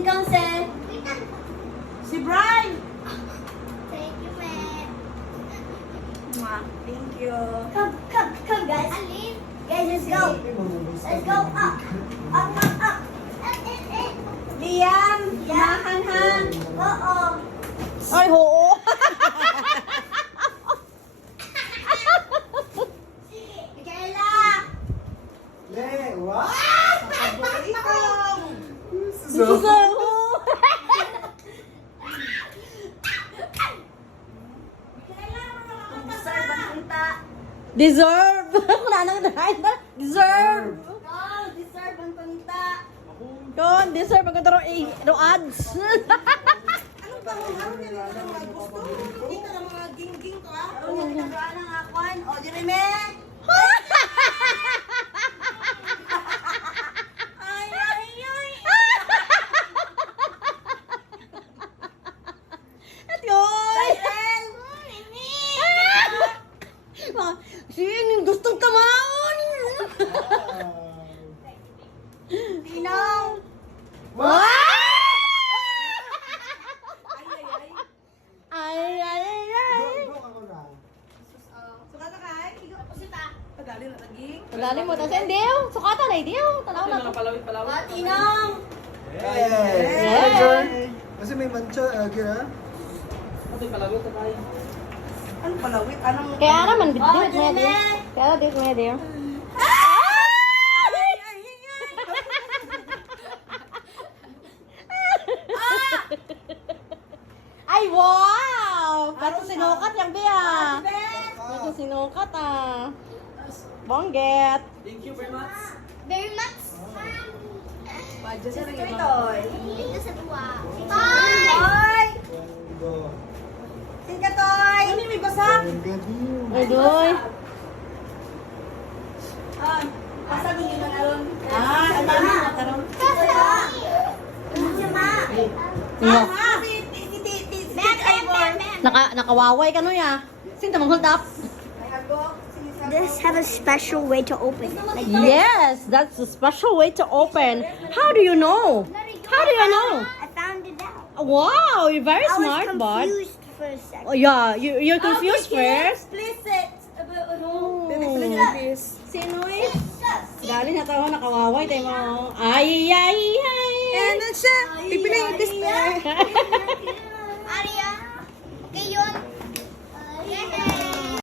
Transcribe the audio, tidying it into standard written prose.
Student Council. Si Brian. Thank you, man. Thank you. Come, guys. Alin? Guys, let's go. Let's go up. Up. Liam, Mahanhan. Oo. Ay, oo. Michaela. Le, what? Susan. Deserve ang punta. Deserve. Wala nang dahil na. Deserve. Oh, deserve ang punta. Yun, deserve. Magkakaroon no ads. Ano ba mo? Ano na mga gusto? Hindi ka na mga gingging ko ah. Ano yung nagaan ng akwan? O, dirime. At yun. Sino gustong tamaon? Tinong. Wow! Ay, Ay, ay, ay. ay, ay, ay. Go ako na. Sukat na kay? Pusita. Padali na taging. Madali mo. Tapos hindi. Sukatan na. Hindi. Tanaw na to. O, Tinong. Hey! Kasi may mancha, kira. Ano palawit? Anong... Kaya naman. Oh, Dito dirime. nga. Kaya dito nga din. Ay, wow! Parang sinukat yung biya. Medyo sinukat ah. Bongget. Very much. Ito, Toy. Ito sa buwa. Toy! Go. Sing ka, Toy! Ano may basak? Ay, doy. Ah, basag yun yung aron. Ah, ang dami na karon. No. Ivor. Nakawaway ka no ya. Sing tamang hold up. This have a special way to open. Like Yes, that's a special way to open. How do you know? How do you know? I found it out. Wow, you're very I was smart, bud. confused for a second. Oh yeah, you're confused first. Please sit. Oh. Please. Sino eh? Dali na tayo nakawaway tayo mo. Ay, ay, ay. And then siya. Pipila yung test.